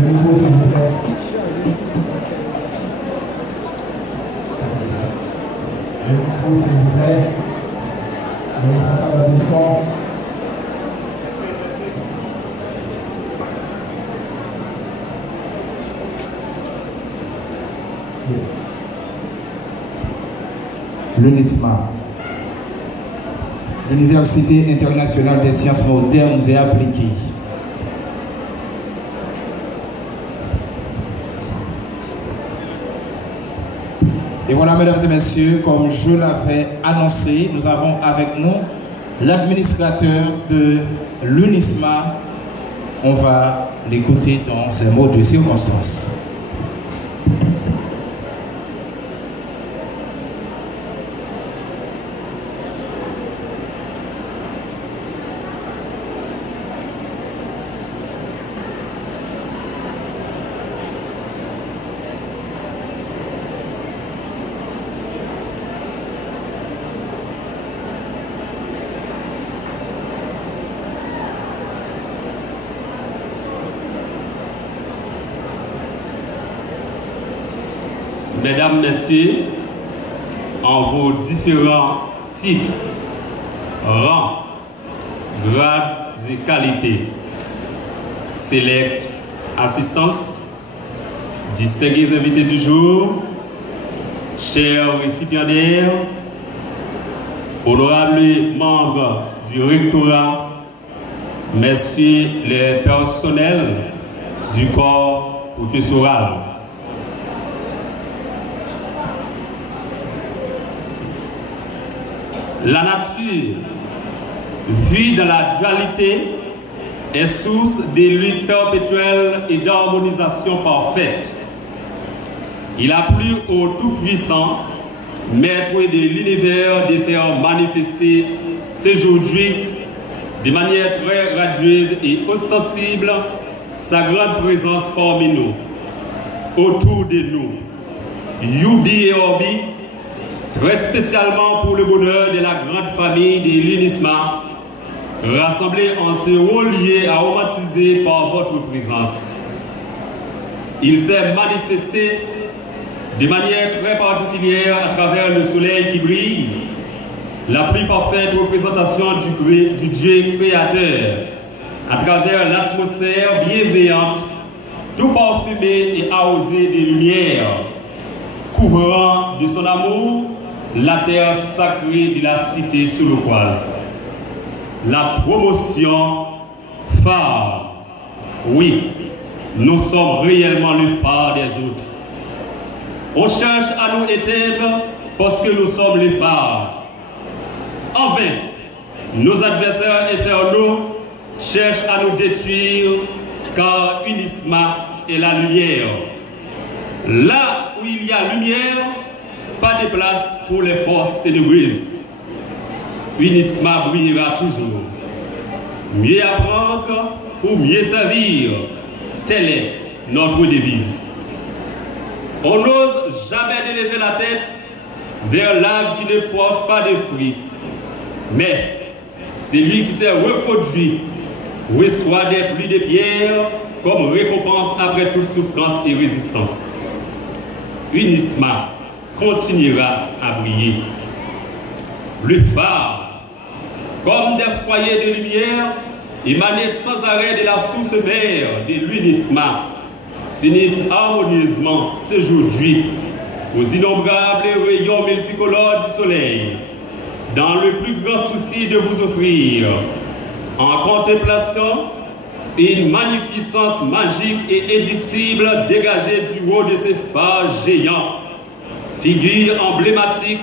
Le micro, s'il vous plaît. Le micro, s'il vous plaît. Le responsable de son. L'UNISMA, l'Université internationale des sciences modernes et appliquées. Et voilà, mesdames et messieurs, comme je l'avais annoncé, nous avons avec nous l'administrateur de l'UNISMA. On va l'écouter dans ses mots de circonstance. Mesdames, Messieurs, en vos différents titres, rangs, grades et qualités, select assistance, distingués invités du jour, chers récipiendaires, honorables membres du rectorat, messieurs les personnels du corps professoral. La nature, vue dans la dualité, est source des luttes perpétuelles et d'harmonisation parfaite. Il a plu au Tout-Puissant, Maître de l'univers, de faire manifester aujourd'hui, de manière très radieuse et ostensible, sa grande présence parmi nous, autour de nous. Youbi et Orbi, très spécialement pour le bonheur de la grande famille de l'UNISMA, rassemblés en ce haut lieu aromatisé par votre présence. Il s'est manifesté de manière très particulière à travers le soleil qui brille, la plus parfaite représentation du Dieu créateur, à travers l'atmosphère bienveillante, tout parfumée et arrosée de lumière, couvrant de son amour la terre sacrée de la cité soulouquoise. La promotion phare. Oui, nous sommes réellement le phare des autres. On cherche à nous éteindre parce que nous sommes les phares. En vain, nos adversaires infernaux cherchent à nous détruire car UNISMA est la lumière. Là où il y a lumière, pas de place pour les forces ténébreuses. UNISMA brillera toujours. Mieux apprendre pour mieux servir. Telle est notre devise. On n'ose jamais élever la tête vers l'arbre qui ne porte pas de fruits. Mais celui qui s'est reproduit reçoit des pluies de pierres comme récompense après toute souffrance et résistance. UNISMA continuera à briller. Le phare, comme des foyers de lumière, émanés sans arrêt de la source mère de l'UNISMA, s'unissent harmonieusement ce jour-là aux innombrables rayons multicolores du soleil, dans le plus grand souci de vous offrir, en contemplation, une magnificence magique et indicible dégagée du haut de ces phares géants, figure emblématique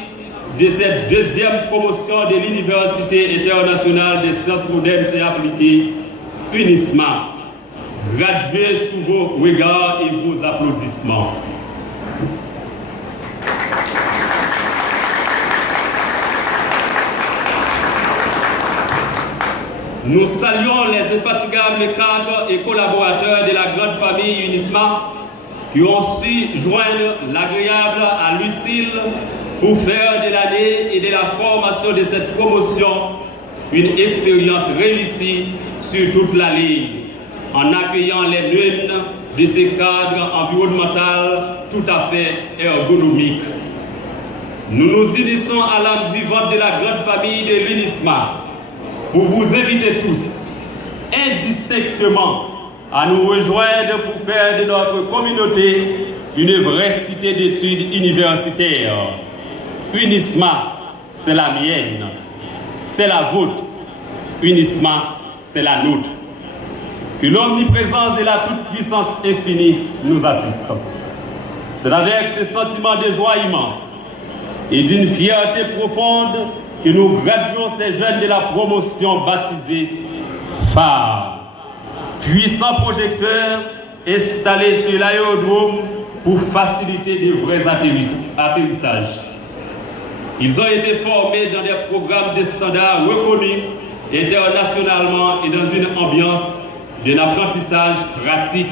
de cette deuxième promotion de l'Université internationale des sciences modernes et appliquées, UNISMA. Graduez sous vos regards et vos applaudissements. Nous saluons les infatigables cadres et collaborateurs de la grande famille UNISMA qui ont su joindre l'agréable à l'utile pour faire de l'année et de la formation de cette promotion une expérience réussie sur toute la ligne. en accueillant les lunes de ces cadres environnementaux tout à fait ergonomiques. Nous nous unissons à l'âme vivante de la grande famille de l'UNISMA pour vous inviter tous, indistinctement, à nous rejoindre pour faire de notre communauté une vraie cité d'études universitaires. UNISMA, c'est la mienne, c'est la vôtre. UNISMA, c'est la nôtre. Que l'omniprésence de la toute-puissance infinie nous assiste. C'est avec ce sentiment de joie immense et d'une fierté profonde que nous graduons ces jeunes de la promotion baptisée phare. Puissants projecteurs installés sur l'aérodrome pour faciliter de vrais atterrissages. Ils ont été formés dans des programmes de standards reconnus internationalement et dans une ambiance d'un apprentissage pratique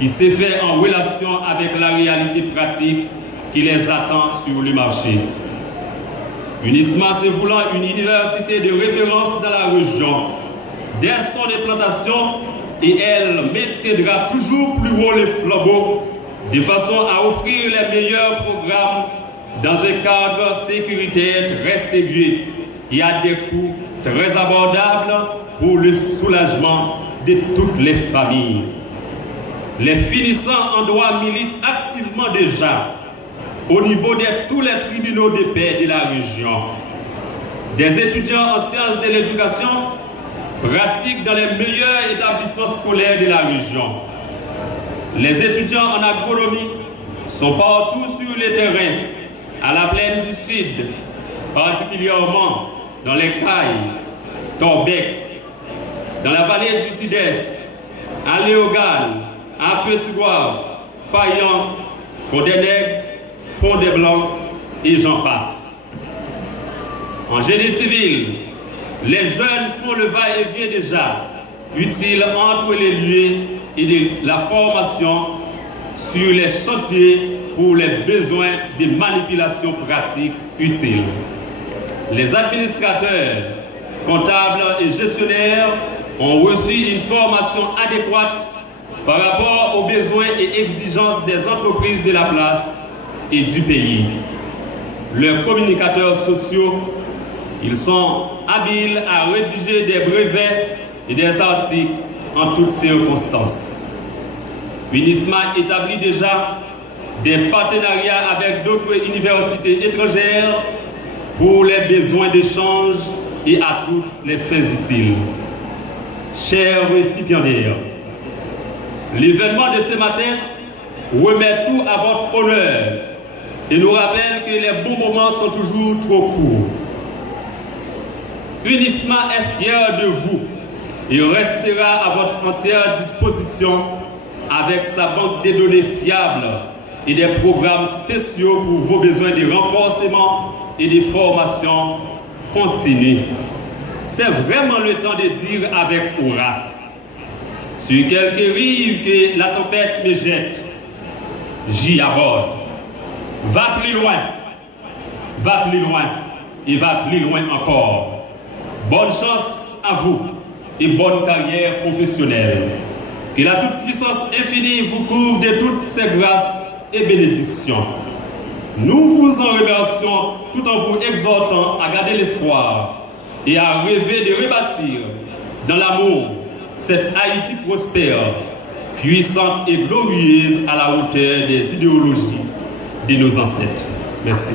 qui s'est fait en relation avec la réalité pratique qui les attend sur le marché. UNISMA se voulant une université de référence dans la région, dès son implantation, et elle maintiendra toujours plus haut le flambeau de façon à offrir les meilleurs programmes dans un cadre sécuritaire très sérieux et à des coûts très abordables pour le soulagement de toutes les familles. Les finissants en droit militent activement déjà au niveau de tous les tribunaux de paix de la région. Des étudiants en sciences de l'éducation pratiquent dans les meilleurs établissements scolaires de la région. Les étudiants en agronomie sont partout sur le terrain, à la plaine du Sud, particulièrement dans les Cailles, Torbec, dans la vallée du Sud-Est, à Léogane, à Petit-Goâve, Payan, Fond-des-Nègres, Fond-des-Blancs et j'en passe. En génie civil, les jeunes font le va-et-vient déjà, utile entre les lieux et de la formation sur les chantiers pour les besoins de manipulation pratique utiles. Les administrateurs, comptables et gestionnaires ont reçu une formation adéquate par rapport aux besoins et exigences des entreprises de la place et du pays. Leurs communicateurs sociaux, ils sont habiles à rédiger des brevets et des articles en toutes circonstances. UNISMA établit déjà des partenariats avec d'autres universités étrangères pour les besoins d'échange et à toutes les fins utiles. Chers récipiendaires, l'événement de ce matin remet tout à votre honneur et nous rappelle que les bons moments sont toujours trop courts. UNISMA est fier de vous et restera à votre entière disposition avec sa banque de données fiables et des programmes spéciaux pour vos besoins de renforcement et de formation continue. C'est vraiment le temps de dire avec Horace: sur quelques rives que la tempête me jette, j'y aborde. Va plus loin et va plus loin encore. Bonne chance à vous et bonne carrière professionnelle. Que la toute-puissance infinie vous couvre de toutes ses grâces et bénédictions. Nous vous en remercions tout en vous exhortant à garder l'espoir et à rêver de rebâtir dans l'amour cette Haïti prospère, puissante et glorieuse à la hauteur des idéologies de nos ancêtres. Merci.